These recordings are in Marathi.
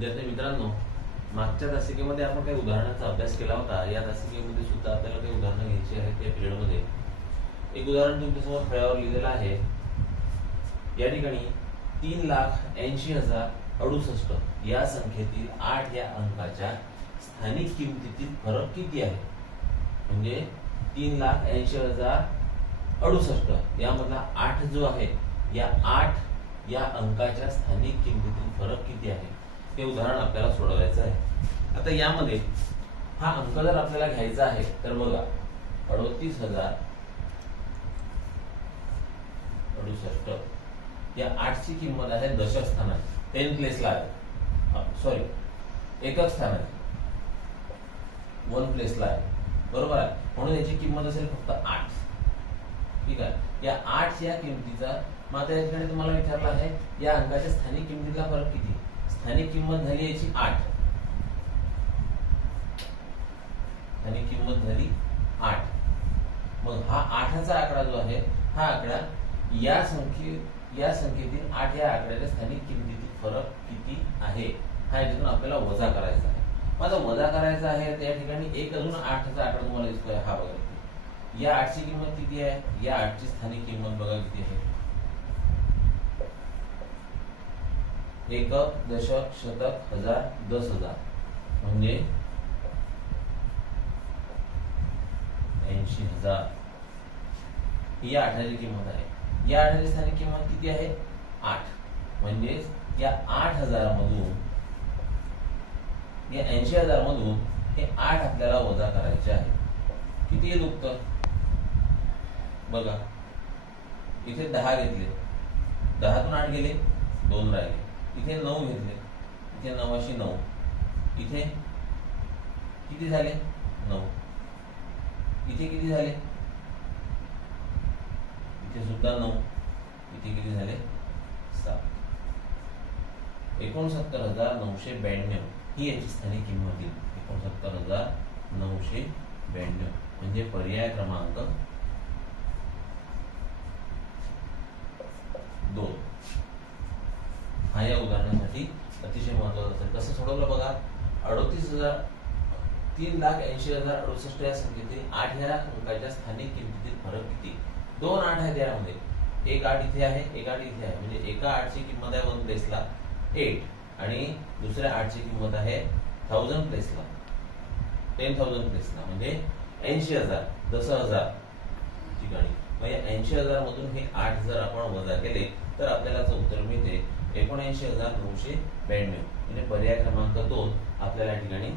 विद्यार्थी मित्रांनो, मागच्या तासिकेमध्ये आपण काही उदाहरणांचा अभ्यास केला होता. या तासिकेमध्ये सुद्धा आपल्याला काही उदाहरणं घ्यायची आहेत. त्या पिरियडमध्ये एक उदाहरण तुमच्यासमोर फळ्यावर लिहिलेलं आहे. या ठिकाणी 3,80,068 या संख्येतील 8 या अंकाच्या स्थानिक किमतीतील फरक किती आहे? म्हणजे 3,80,068 यामधला 8 जो आहे, या 8 या अंकाच्या स्थानिक किमतीतील फरक किती आहे हे उदाहरण आपल्याला सोडवायचं आहे. आता यामध्ये हा अंक जर आपल्याला घ्यायचा आहे तर बघा, 38,068 या 8 ची किंमत आहे दशक स्थानात, 10 प्लेसला आहे. सॉरी, एकक स्थानात 1 प्लेसला आहे, बरोबर आहे. म्हणून याची किंमत असेल फक्त 8. ठीक आहे. या 8 या किमतीचा मात्र या ठिकाणी तुम्हाला विचारलं आहे या अंकाच्या स्थानिक किमतीतला फरक किती. स्थानिक किंमत झाली याची 8. स्थानिक किंमत झाली 8. मग हा 8चा आकडा जो आहे, हा आकडा या संख्येतील 8 या आकड्याच्या स्थानिक किमतीतील फरक किती आहे हा याच्यातून आपल्याला वजा करायचा आहे. माझा वजा करायचा आहे तर या ठिकाणी एक अजून 8चा आकडा तुम्हाला दिसतोय, हा बघा. या 8 ची किंमत किती आहे? या 8 ची स्थानिक किंमत बघा किती आहे. एकक, दशक, शतक, हजार, 10,000 म्हणजे 80,000 ही या 8ची किंमत आहे. या 8ची स्थानिक किंमत किती आहे? 8. म्हणजे या 8,000 मधून, या 80,000 मधून हे 8 आपल्याला वजा करायचे आहे. किती येईल उत्तर? बघा, इथे 10 घेतले, 10तून 8 गेले, 2 राहिले. इथे 9 घेतले, इथे 9 9, इथे किती झाले? 9. इथे किती झाले? इथे सुद्धा 9. इथे किती झाले? 7. 69,992 ही याची स्थानिक किंमत येईल. 69,992 म्हणजे पर्याय क्रमांक 2 हा या उदाहरणासाठी अतिशय महत्वाचा असेल. कसं सोडवलं बघा. 3,80,068 या संख्येतील 8 या अंकाच्या स्थानिक किमतीतील फरक किती? 2 8 आहेत यामध्ये. एक 8 इथे आहे, एक 8 इथे आहे. म्हणजे एका 8 ची किंमत आहे 1 प्लेसला 8 आणि दुसऱ्या 8 ची किंमत आहे 1000 प्लेसला, 10,000 प्लेसला. म्हणजे 80,000, 10,000 ठिकाणी. मग या 80,000 मधून हे 8 जर आपण वजा केले तर आपल्याला उत्तर मिळते 79,992 म्हणजे पर्याय क्रमांक 2 आपल्याला या ठिकाणी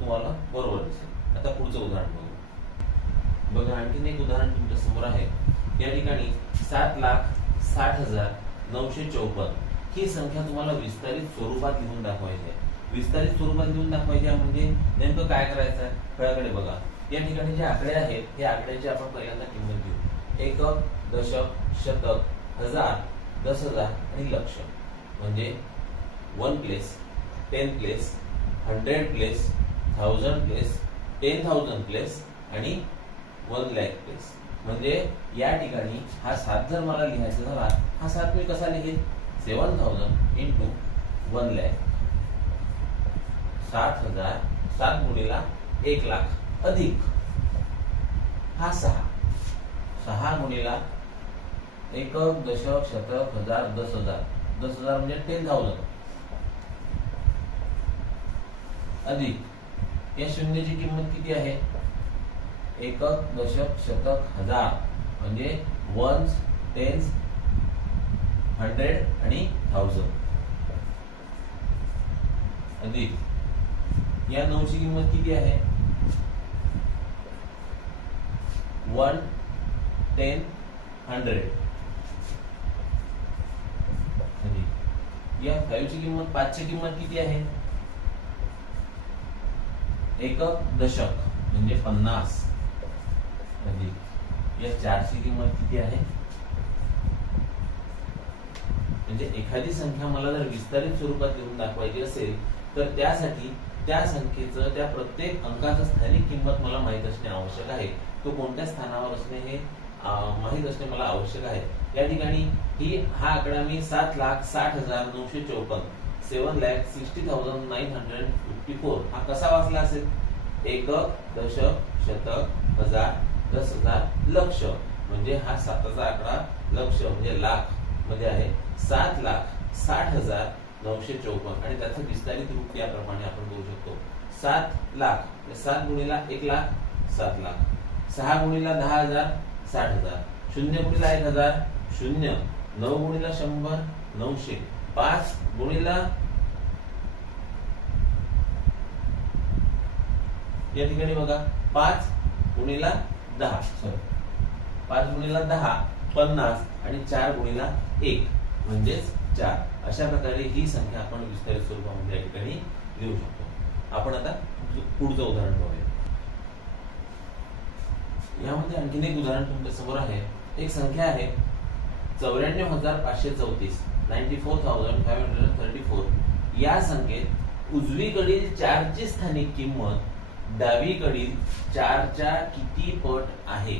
तुम्हाला बरोबर दिसेल. आता पुढचं उदाहरण बघू. बघा, आणखीन एक उदाहरण तुमच्या समोर आहे. या ठिकाणी 7,60,954 ही संख्या तुम्हाला विस्तारित स्वरूपात लिहून दाखवायची आहे. विस्तारित स्वरूपात लिहून दाखवायची आहे म्हणजे नेमकं काय करायचं आहे? फळ्याकडे बघा. या ठिकाणी जे आकडे आहेत हे आकड्याची आपण पहिल्यांदा किंमत घेऊ. एकक, दशक, शतक, हजार, 10,000 आणि लक्ष. म्हणजे 1 place, 10 place, 100 place, 1000 place, 10,000 place आणि 1 लाख प्लेस. म्हणजे या ठिकाणी हा 7 जर मला लिहायचा झाला, हा 7 मी कसा लिहेल? 7,000 इंटू 1 लाख, 7,000, 7 गुणिला 1 लाख अधिक हा 6 गुणिला एकक, दशक, शतक, हजार, 10,000, 10,000 म्हणजे 10,000 अधिक या शून्याची किंमत किती आहे? एकक, दशक, शतक, हजार म्हणजे 1s, 10s, 100 आणि 1000 अधिक या 9ची किंमत किती आहे? 1, 10, 100 या 5 ची किंमत, 5 ची किंमत किती आहे? एकक, दशक म्हणजे 50 अधिक या 4 ची किंमत किती आहे? म्हणजे एखादी संख्या मला जर विस्तारित स्वरूपात लिहून दाखवायची असेल तर त्यासाठी त्या संख्येचं, त्या प्रत्येक अंकाचं स्थानिक किंमत मला माहित असणे आवश्यक आहे. तो कोणत्या स्थानावर असणे हे माहित असणे मला आवश्यक आहे. या ठिकाणी हा आकडा मी 7,60,954 7,60,954 हा कसा वाचला असेल? एकक, दशक, शतक, हजार, 10,000, लक्ष. म्हणजे हा 7चा आकडा लक्ष म्हणजे लाख मध्ये आहे 7,60,954 आणि त्याचं विस्तारित रूप याप्रमाणे आपण करू शकतो. 7 लाख 7 गुणिला 1 लाख 7 लाख, 6 गुणिला 10,000 60,000, 0 गुणिला 1,000 0, 9 गुणिला 100 900, 5 गुणिला या ठिकाणी बघा 5 गुणिला 10 5 गुणिला 10 50 आणि 4 गुणिला 1 म्हणजेच 4. अशा प्रकारे ही संख्या आपण विस्तारित स्वरूपामध्ये या ठिकाणी लिहू शकतो. आपण आता पुढचं उदाहरण पाहूया. यामध्ये आणखीन एक उदाहरण तुमच्या समोर आहे. एक संख्या आहे 94,534 94,534. या संख्येत उजवीकडील 4ची स्थानिक किंमत डावीकडील 4च्या किती पट आहे?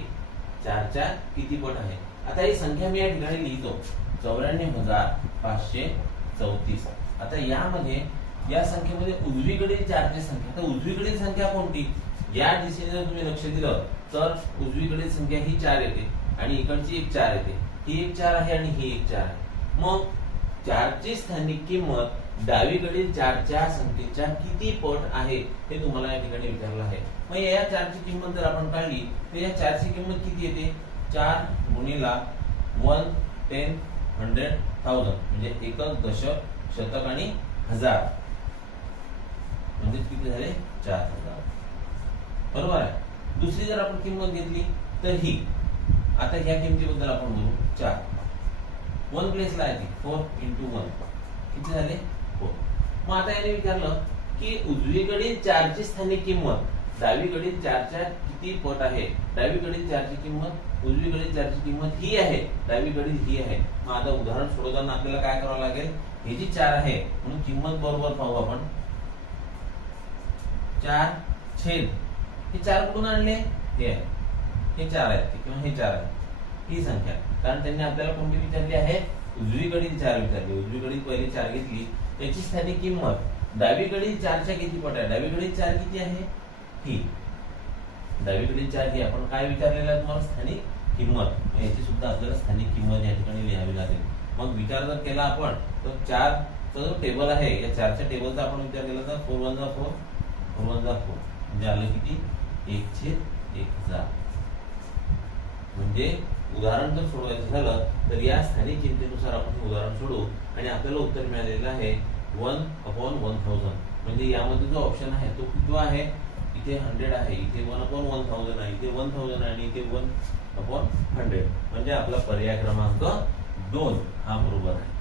4च्या किती पट आहे? आता ही संख्या मी या ठिकाणी लिहितो 94,534. आता यामध्ये या संख्येमध्ये उजवीकडील 4ची संख्या, तर उजवीकडील संख्या कोणती? या दिशेने जर तुम्ही लक्ष दिलं तर उजवीकडील संख्या ही 4 येते आणि इकडची एक 4 येते. ही एक 4 आहे आणि ही एक 4 आहे. मग 4ची स्थानिक किंमत डावीकडील 4च्या संख्येच्या किती पट आहे हे तुम्हाला या ठिकाणी विचारलं आहे. मग या 4ची किंमत जर आपण काढली तर या 4ची किंमत किती येते? 4 गुणिला 1, 10, 100, 1000 म्हणजे एकक, दशक, शतक आणि हजार म्हणजे किती झाले? 4,000. बरोबर आहे. दुसरी जर आपण किंमत घेतली तर ही, आता ह्या किमतीबद्दल आपण बोलू. 4 1 प्लेसला आहे ती 4 into 1 किती झाले? 4. मग आता याने विचारलं की उजवीकडील 4ची स्थानिक किंमत डावीकडील 4च्या किती पट आहे? डावीकडील 4ची किंमत, उजवीकडील 4ची किंमत ही आहे, डावीकडील ही आहे. मग आता उदाहरण सोडवताना आपल्याला काय करावं लागेल? ही जी 4 आहे म्हणून किंमत बरोबर पाहू आपण. 4 छेद हे 4 कुठून आणले? हे 4 आहेत किंवा हे 4 आहेत ही संख्या. कारण त्यांनी आपल्याला कोणती विचारली आहे? उजवीकडील 4 विचारली. उजवीकडील पहिली 4 घेतली, त्याची स्थानिक किंमत डावीकडील 4च्या किती पट आहे? डावीकडील 4 किती आहे? ही डावीकडील 4 ही आपण काय विचारलेलं आहे तुम्हाला? स्थानिक किंमत. याची सुद्धा आपल्याला स्थानिक किंमत या ठिकाणी लिहावी लागेल. मग विचार जर केला आपण तर 4चा जो टेबल आहे या 4च्या टेबलचा आपण विचार केला तर 4 1 4 4 1 4 म्हणजे आलं किती? 1/1000. म्हणजे उदाहरण जर सोडवायचं झालं तर या स्थानिक किमतीनुसार आपण उदाहरण सोडवू आणि आपल्याला उत्तर मिळालेलं आहे 1/1000. म्हणजे यामध्ये जो ऑप्शन आहे तो किती आहे? इथे 100 आहे, इथे 1/1000 आहे, इथे 1000 आहे आणि इथे 1/100. म्हणजे आपला पर्याय क्रमांक 2 हा बरोबर आहे.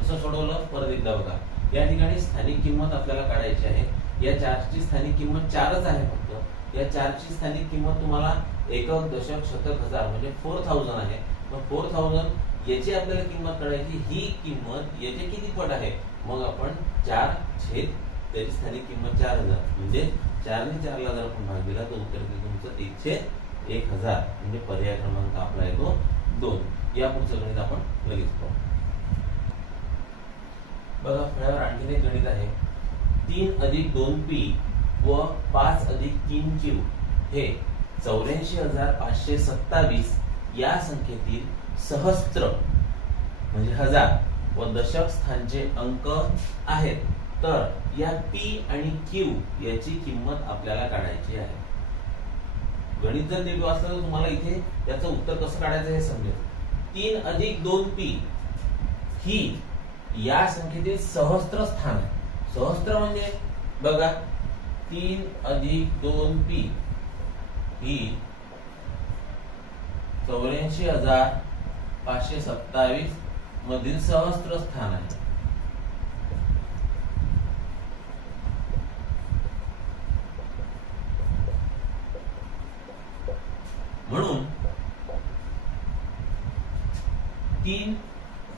कसं सोडवलं परत एकदा बघा. या ठिकाणी स्थानिक किंमत आपल्याला काढायची आहे. या 4ची स्थानिक किंमत 4च आहे फक्त. या 4ची स्थानिक किंमत तुम्हाला एकक, दशक, शतक, हजार म्हणजे 4000 आहे. मग 4000 याची आपल्याला किंमत काढायची. ही किंमत याचे किती पट आहे? मग आपण 4 छेद त्याची स्थानिक किंमत 4000 म्हणजे 4 ने 4 ला जर आपण भाग दिला तर उत्तर येईल तुमचं 1/1000 म्हणजे पर्याय क्रमांक आपला येतो 2. या पुढचं गणित आपण लगेच पाहू. बघा फळ्यावर आणखीन एक गणित आहे. 3 + 2p व 5 + 3q हे 84,527 या संख्येतील सहस्त्र म्हणजे हजार व दशक स्थानचे अंक आहेत. तर या p आणि q याची किंमत आपल्याला काढायची आहे. गणित जर नीट वाचलं तर तुम्हाला इथे याचं उत्तर कसं काढायचं हे समजेल. 3 + 2p ही या संख्येतील सहस्त्र स्थान आहे. सहस्त्र म्हणजे बघा 3 + 2p ही 84,527 मधील सहस्त्र स्थान आहे. म्हणून 3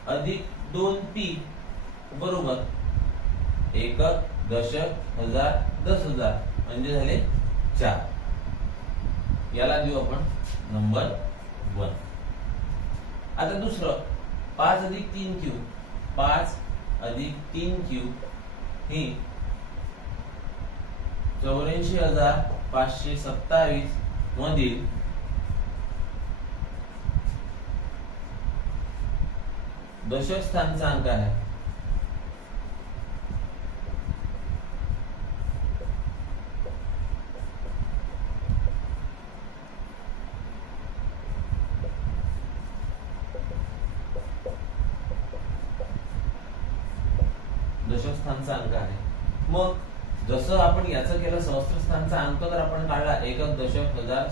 + 2p बरोबर एकक, दशक, हजार, 10,000 म्हणजे झाले 4. याला देऊ आपण नंबर 1. आता दुसरं 5 अधिक 3Q, 5 अधिक 3Q ही 84,527 मधील दशक स्थानचा अंक आहे. दशक स्थानचा अंक आहे. मग जसं आपण याचं केलं सहस्त्र स्थानचा अंक जर आपण काढला, एकक, दशक, हजार,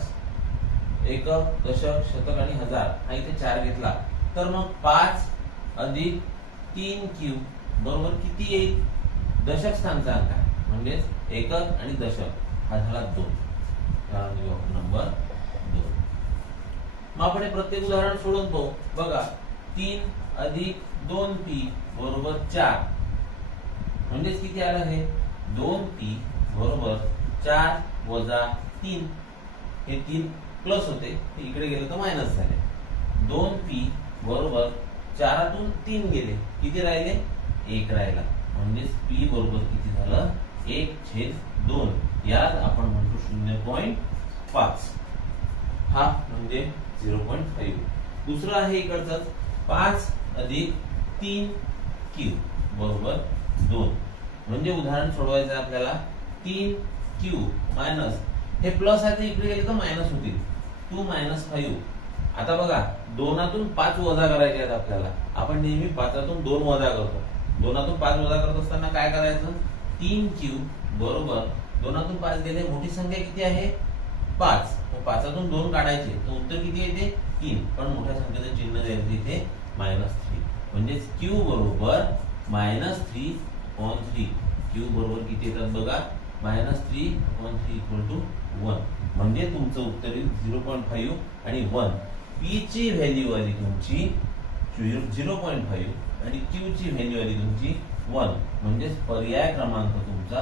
एकक, दशक, शतक आणि हजार हा इथे 4 घेतला, तर मग 5 अधिक 3Q बरोबर किती येईल? दशक स्थानचा अंक आहे, म्हणजे एकक आणि दशक हा झाला 2. नंबर 2. मग आपण प्रत्येक उदाहरण सोडून पाहू. बघा 3 अधिक 2P बरोबर 4, म्हणजेच किती आलं हे? 2P बरोबर 4 वजा 3. हे 3 प्लस होते, हे इकडे गेले तर मायनस झाले. 2P बरोबर 4तून 3 गेले, किती राहिले? 1 राहिला. म्हणजेच P बरोबर किती झालं? 1/2. यात आपण म्हणतो 0.5. हा म्हणजे 0.5. दुसरं आहे इकडचंच 5 अधिक 3Q बरोबर 2. म्हणजे उदाहरण सोडवायचं आपल्याला 3Q मायनस, हे प्लस आहे ते इकडे गेले तर मायनस होतील, 2 - 5. आता बघा 2तून 5 वजा करायचे आहेत आपल्याला. आपण नेहमी 5तून 2 वजा करतो. 2तून 5 वजा करत असताना काय करायचं? 3Q बरोबर 2तून 5 गेले, मोठी संख्या किती आहे? 5. 5तून 2 काढायचे तर उत्तर किती येते? 3. पण मोठ्या संख्येचं चिन्ह द्यायचं इथे -3. म्हणजे Q बरोबर -3/3. Q बरोबर किती येतात बघा? -3/3 = 1. म्हणजे तुमचं उत्तर येईल 0.5 आणि 1. P ची व्हॅल्यू आली तुमची 0.5 आणि Q ची व्हॅल्यू आली तुमची 1. म्हणजे पर्याय क्रमांक तुमचा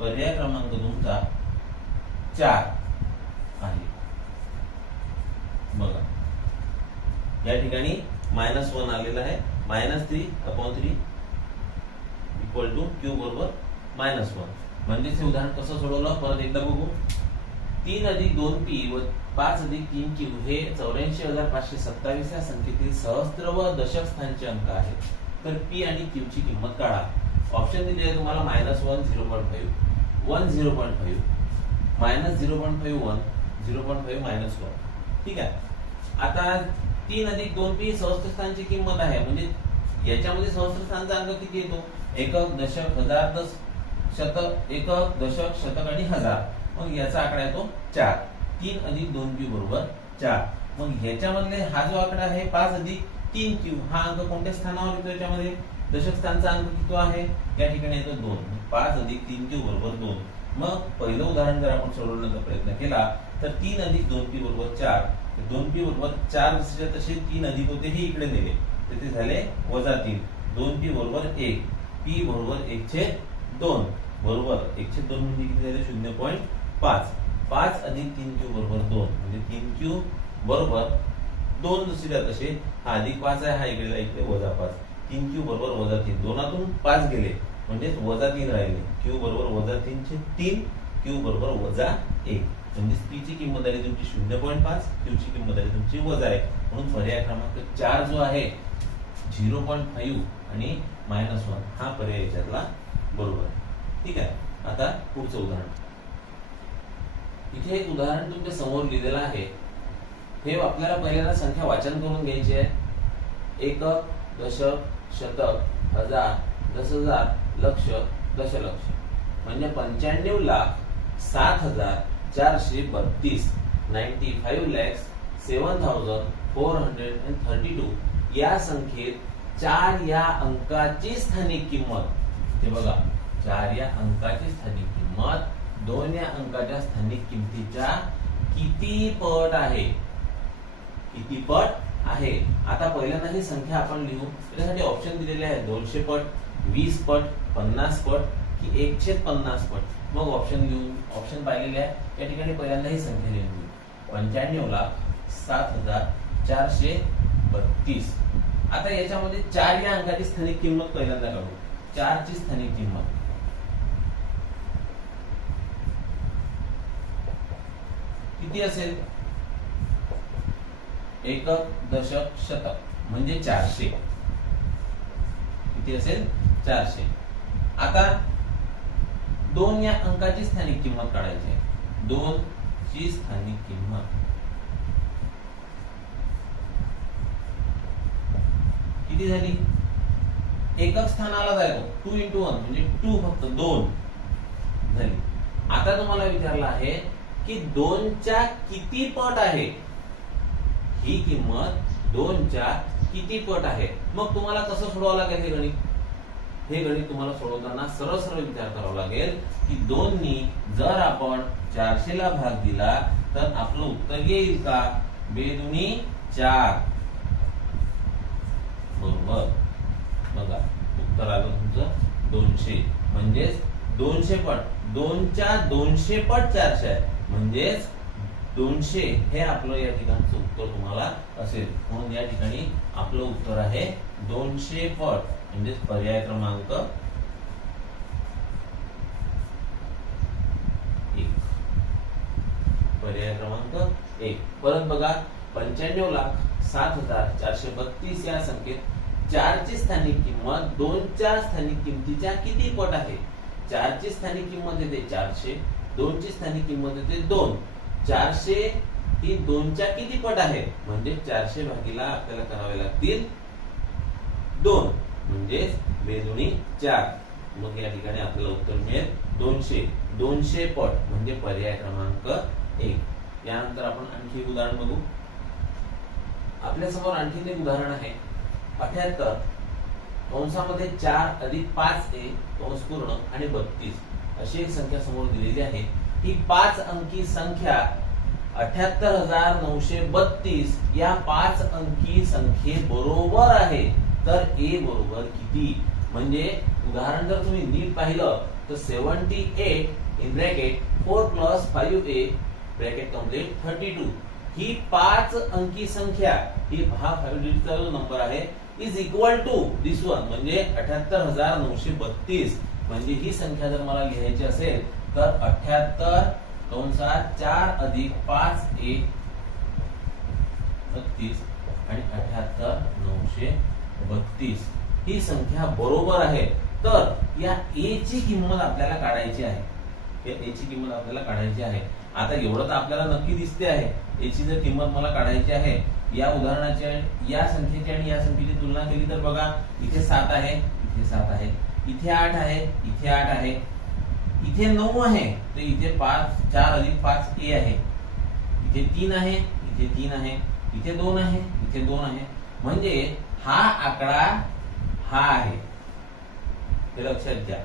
पर्याय क्रमांक तुमचा 4 आहे. बघा या ठिकाणी -1 आलेला आहे. -3/3 = Q बरोबर -1. म्हणजे हे उदाहरण कसं सोडवलं परत एकदा बघू. 3 अधिक 2P व 5 अधिक 3Q हे 84,527 या संख्येतील सहस्त्र व दशक स्थानचे अंक आहेत. तर P आणि Q ची किंमत काढा. ऑप्शन दिले आहे तुम्हाला -1 0.5, 1 0.5, -0.5 1, 0.5 -1. ठीक आहे. आता 3 अधिक 2P सहस्त्र स्थानची किंमत आहे, म्हणजे याच्यामध्ये सहस्त्र स्थानचा अंक किती येतो? एकक, दशक, हजार, शतक, एकक, दशक, शतक आणि हजार. मग याचा आकडा येतो 4. 3 अधिक 2P बरोबर 4. मग ह्याच्यामधले हा जो आकडा आहे 5 अधिक 3Q हा अंक कोणत्या स्थानावर येतो? याच्यामध्ये दशक स्थानचा अंक किती आहे? या ठिकाणी येतो 2. 5 अधिक 3Q बरोबर 2. मग पहिलं उदाहरण जर आपण सोडवण्याचा प्रयत्न केला तर 3 अधिक 2P बरोबर 4. 2P बरोबर 4 जसे तसे 3 अधिक होते हे इकडे नेले, तर ते झाले -3. 2P बरोबर 1. P बरोबर 1/2 बरोबर 1/2 म्हणजे किती झाले? 0.5. 5 अधिक 3Q बरोबर 2. म्हणजे 3Q बरोबर 2 जसे तसे हा अधिक 5 आहे, हा इकडे -5. 3Q बरोबर -3. 2तून 5 गेले म्हणजे -3 राहिले. Q बरोबर -3/3. Q बरोबर -1. म्हणजे P ची किंमत आली तुमची 0.5, Q ची किंमत आली तुमची -1. म्हणून पर्याय क्रमांक 4 जो आहे 0.5 आणि -1 हा पर्याय याच्यातला बरोबर आहे. ठीक आहे. आता पुढचं उदाहरण. इथे एक उदाहरण तुमच्या समोर लिहिलेलं आहे. हे आपल्याला पहिल्यांदा संख्या वाचन करून घ्यायची आहे. एकक, दशक, शतक, हजार, 10,000, लक्ष, दशलक्ष. म्हणजे 95,07,432 95,07,432 या संख्येत 4 या अंकाची स्थानिक किंमत, ते बघा 4 या अंकाची स्थानिक किंमत 2 या अंकाच्या स्थानिक किमतीच्या किती पट आहे? किती पट आहे? आता पहिल्यांदा ही संख्या आपण लिहू. त्यासाठी ऑप्शन दिलेले आहेत 200 पट, 20 पट, 50 पट की 1/50 पट. मग ऑप्शन लिहून ऑप्शन पाहिलेले आहे. या ठिकाणी पहिल्यांदा ही संख्या लिहून घेऊ. 95,07,432. आता याच्यामध्ये 4 या अंकाची स्थानिक किंमत पहिल्यांदा काढू. 4 ची स्थानिक किंमत किती असेल? एकक, दशक, शतक म्हणजे 400. किती असेल? 400. आता 2 या अंकाची स्थानिक किंमत काढायची आहे. 2 ची स्थानिक किंमत किती झाली? एकक स्थानाला जायचो 2 × 1 म्हणजे 2 फक्त 2 झाली. आता तुम्हाला विचारलं आहे की 2 च्या किती पट आहे? ही किंमत 2 च्या किती पट आहे? मग तुम्हाला कसं सोडवावं लागेल हे गणित? हे गणित तुम्हाला सोडवताना सरळ सरळ विचार करावा लागेल की 2 नी जर आपण 400 ला भाग दिला तर आपलं उत्तर येईल का? 2 दुनी 4 बरोबर. बघा उत्तर आलं तुमचं 200. म्हणजेच 200 पट. 2 च्या 200 पट 400 आहे. म्हणजेच 200 हे आपलं या ठिकाणचं उत्तर तुम्हाला असेल. म्हणून या ठिकाणी आपलं उत्तर आहे 200 पट. म्हणजे पर्याय क्रमांक 1. पर्याय क्रमांक 1. परत बघा 95,07,432 या संख्येत 4 ची स्थानिक किंमत 2 च्या स्थानिक किमतीच्या किती पट आहे? 4 ची स्थानिक किंमत येते 400. 2 ची स्थानिक किंमत येते 2. 400 ही 2 च्या किती पट आहे? म्हणजे 400 भागीला आपल्याला करावे लागतील 2. म्हणजे 2 दुनी 4. मग या ठिकाणी आपल्याला उत्तर मिळेल 200. 200 पट म्हणजे पर्याय क्रमांक 1. यानंतर आपण आणखी एक उदाहरण बघू. आपल्या समोर आणखी एक उदाहरण आहे. 78 कंसामध्ये 4 + 5a कंस पूर्ण आणि 32 अशी एक संख्या समोर दिलेली आहे. ही 5 अंकी संख्या 78,932 या 5 अंकी संख्येबरोबर आहे. तर a बरोबर किती? म्हणजे उदाहरण जर तुम्ही नीट पाहिलं तर 78 in bracket 4 + 5a bracket complete 32 ही 5 अंकी संख्या, ही हा 5 डिजिटचा जो नंबर आहे is equal to this one म्हणजे 78,932. म्हणजे ही संख्या जर मला लिहायची असेल तर 78 कंसात 4 + 5a 32 आणि 78,932 ही संख्या बरोबर आहे. तर या a ची किंमत आपल्याला काढायची आहे. या a ची किंमत आपल्याला काढायची आहे. आता एवढं तर आपल्याला नक्की दिसते आहे. a ची जर किंमत मला काढायची आहे, या उदाहरणाची या संख्येची आणि या संख्येची तुलना केली तर बघा इथे 7 आहे, इथे 7 आहे, इथे 8 आहे, इथे 8 आहे, इथे 9 आहे, तर इथे 4 + 5a आहे, इथे 3 आहे, इथे 3 आहे, इथे 2 आहे, इथे 2 आहे. म्हणजे हा आकडा हा आहे. हे लक्षात घ्या.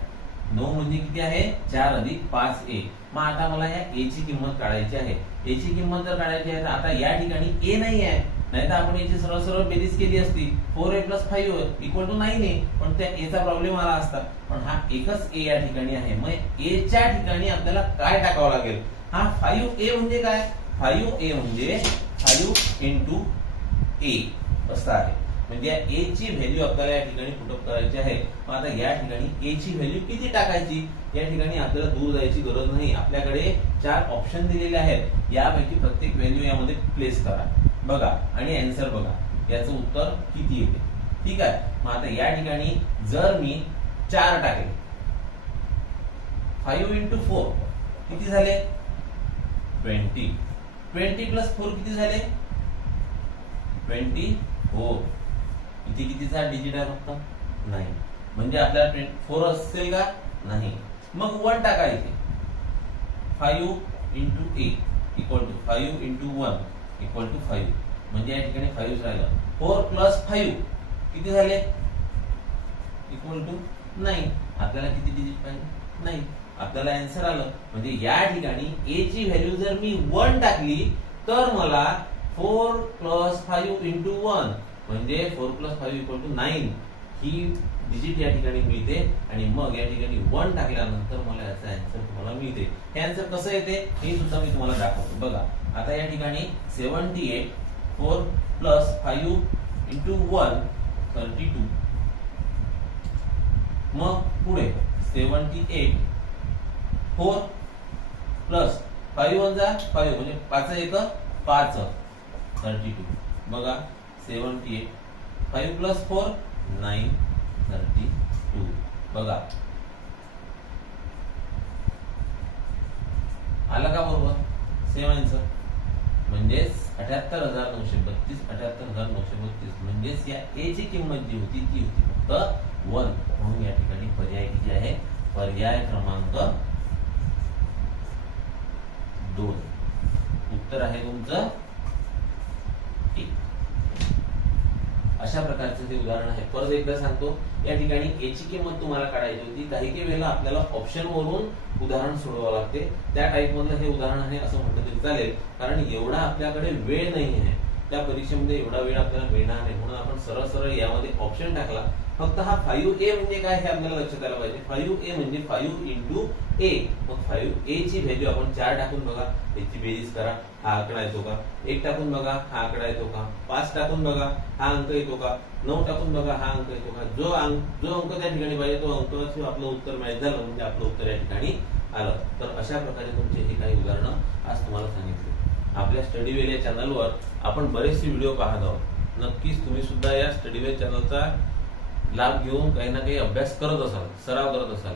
9 म्हणजे किती आहे? 4 + 5a. मग आता मला या a ची किंमत काढायची आहे. a ची किंमत जर काढायची आहे तर आता या ठिकाणी a नाही आहे, नाहीतर आपण याची सरळ सरळ बेरीज केली असती. 4a + 5a = 9 आहे, पण त्या a चा प्रॉब्लेम आला असता. पण हा एकच a या ठिकाणी आहे. मग a च्या ठिकाणी आपल्याला काय टाकावं लागेल? हा 5a म्हणजे काय? 5a म्हणजे 5 × a असं आहे. म्हणजे a ची व्हॅल्यू आपल्याला या ठिकाणी पुटअप करायची आहे. मग आता या ठिकाणी a ची व्हॅल्यू किती टाकायची? या ठिकाणी आपल्याला दूर जायची गरज नाही. आपल्याकडे 4 ऑप्शन दिलेले आहेत. यापैकी प्रत्येक व्हॅल्यू यामध्ये प्लेस करा. बघा आणि आन्सर बघा. याचं उत्तर किती येते. ठीक आहे. मग आता या ठिकाणी जर मी 4 टाकले 5 × 4 किती झाले? 20. 20 + 4 किती झाले? 24. इथे कितीचा डिजिट आहे फक्त? नाही. म्हणजे आपल्याला 4 असेल का? नाही. मग 1 टाका इथे. 5 × a = 5 × 1 = 5. म्हणजे या ठिकाणी 5 राहिलं. 4 + 5 किती झाले? = 9. आपल्याला किती डिजिट पाहिजे? नाही. आपल्याला आन्सर आलं. म्हणजे या ठिकाणी a ची व्हॅल्यू जर मी 1 टाकली तर मला 4 + 5 × 1 म्हणजे 4 + 5 = 9 ही डिजिट या ठिकाणी मिळते आणि मग या ठिकाणी 1 टाकल्यानंतर मला याचा आन्सर तुम्हाला मिळते. हे आन्सर कसं येते हे सुद्धा मी तुम्हाला दाखवतो. बघा आता या ठिकाणी 78 4 प्लस 5 इंटू 1 32. मग पुढे 78 4 प्लस 5 1 जा 5 म्हणजे 5 1 5 32. बघा 78 5 प्लस 4 9 32. बघा आला का बरोबर सेम आन्सर. म्हणजेच 78,932 78,932 म्हणजेच या ए ची किंमत जी होती ती होती फक्त 1. म्हणून या ठिकाणी पर्याय किती आहे, पर्याय क्रमांक 2. उत्तर आहे तुमचं ए. अशा प्रकारचं ते उदाहरण आहे. परत एकदा सांगतो, या ठिकाणी ए ची किंमत तुम्हाला काढायची होती. काही वेळेला आपल्याला ऑप्शन वरून उदाहरण सोडवावं लागते. त्या टाइप मधलं हे उदाहरण आहे असं म्हटलं तरी चालेल, कारण एवढा आपल्याकडे वेळ नाही आहे. त्या परीक्षेमध्ये एवढा वेळ आपल्याला मिळणार नाही, म्हणून आपण सरळ सरळ यामध्ये ऑप्शन टाकला. फक्त हा 5a म्हणजे काय हे आपल्याला लक्षात आलं पाहिजे. 5a म्हणजे 5 इंटू ए. मग 5a ची व्हॅल्यू आपण 4 टाकून बघा, याची बेरीज करा, हा आकडा येतो का. 1 टाकून बघा, हा आकडा येतो का. 5 टाकून बघा, हा अंक येतो का. 9 टाकून बघा, हा अंक येतो का. जो अंक त्या ठिकाणी पाहिजे तो अंक आपलं उत्तर मॅच झालं म्हणजे आपलं उत्तर या ठिकाणी आलं. तर अशा प्रकारे तुमचे हे काही उदाहरणं आज तुम्हाला सांगितले. आपल्या स्टडीवेल या चॅनलवर आपण बरेचसे व्हिडिओ पाहत आहोत. नक्कीच तुम्ही सुद्धा या स्टडीवेल चॅनलचा लाभ घेऊन काही ना काही अभ्यास करत असाल, सराव करत असाल,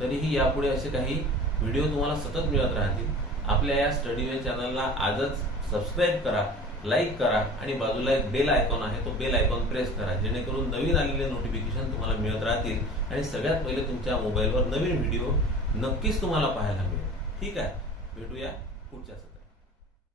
तरीही यापुढे असे काही व्हिडिओ तुम्हाला सतत मिळत राहतील. आपल्या या स्टडीवेल चॅनलला आजच सबस्क्राईब करा, लाईक करा आणि बाजूला एक बेल आयकॉन आहे, तो बेल आयकॉन प्रेस करा, जेणेकरून नवीन आलेले नोटिफिकेशन तुम्हाला मिळत राहतील आणि सगळ्यात पहिले तुमच्या मोबाईलवर नवीन व्हिडिओ नक्कीच तुम्हाला पाहायला मिळेल. ठीक आहे, भेटूया पुढच्या